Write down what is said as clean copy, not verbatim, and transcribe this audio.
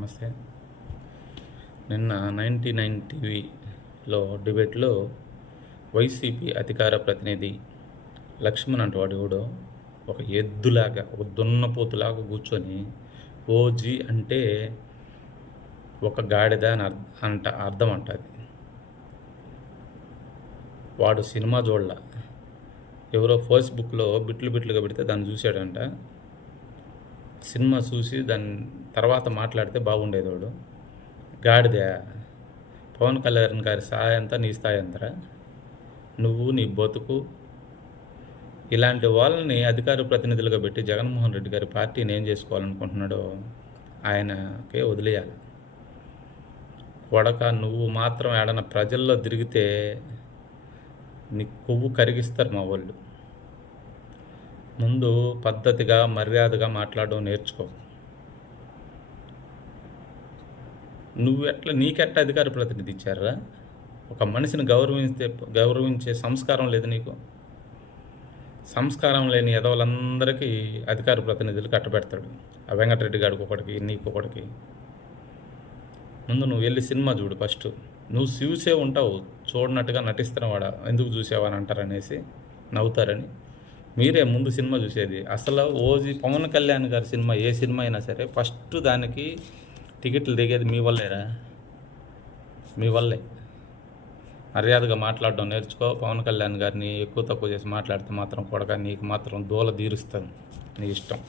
నమస్తే. నిన్న 99 టీవీలో డిబేట్లో వైసీపీ అధికార ప్రతినిధి లక్ష్మణ్ అంటవాడు ఎవడో ఒక ఎద్దులాగా, ఒక దున్నపోతులాగా కూర్చొని ఓజీ అంటే ఒక గాడిద అని అర్థం అంటది. వాడు సినిమా చూడలా, ఎవరో ఫేస్బుక్లో బిట్లుగా పెడితే దాన్ని చూశాడంట. సినిమా చూసి దాని తర్వాత మాట్లాడితే బాగుండేది. వాడు గాడిద. పవన్ కళ్యాణ్ గారి స్థాయి అంతా నీ స్థాయి అంతరా? నువ్వు నీ బతుకు. ఇలాంటి వాళ్ళని అధికార ప్రతినిధులుగా పెట్టి జగన్మోహన్ రెడ్డి గారి పార్టీని ఏం చేసుకోవాలనుకుంటున్నాడో ఆయనకే వదిలేయాలి. కొడక, నువ్వు మాత్రం ఏడన్నా ప్రజల్లో తిరిగితే నీ కొవ్వు కరిగిస్తారు మా వాళ్ళు. ముందు పద్ధతిగా మర్యాదగా మాట్లాడడం నేర్చుకో. నీకెట్లా అధికార ప్రతినిధి ఇచ్చారా? ఒక మనిషిని గౌరవించే సంస్కారం లేదు నీకు. సంస్కారం లేని ఎదవలందరికీ అధికార ప్రతినిధులు కట్టబెడతాడు. ఆ వెంకటరెడ్డి గారికి ఒకటికి, నీకొకటికి. ముందు నువ్వు వెళ్ళి సినిమా చూడు ఫస్ట్. నువ్వు చూసే ఉంటావు, చూడనట్టుగా నటిస్తున్నావాడా, ఎందుకు చూసావని అంటారనేసి నవ్వుతారని. మీరే ముందు సినిమా చూసేది. అసలు ఓజీ పవన్ కళ్యాణ్ గారి సినిమా ఏ సినిమా అయినా సరే ఫస్ట్ దానికి టికెట్లు దిగేది మీ వల్లేరా, మీ వల్లే. మర్యాదగా మాట్లాడడం నేర్చుకో. పవన్ కళ్యాణ్ గారిని ఎక్కువ తక్కువ చేసి మాట్లాడితే మాత్రం కొడక నీకు మాత్రం దూల తీరుస్తాను. నీ ఇష్టం.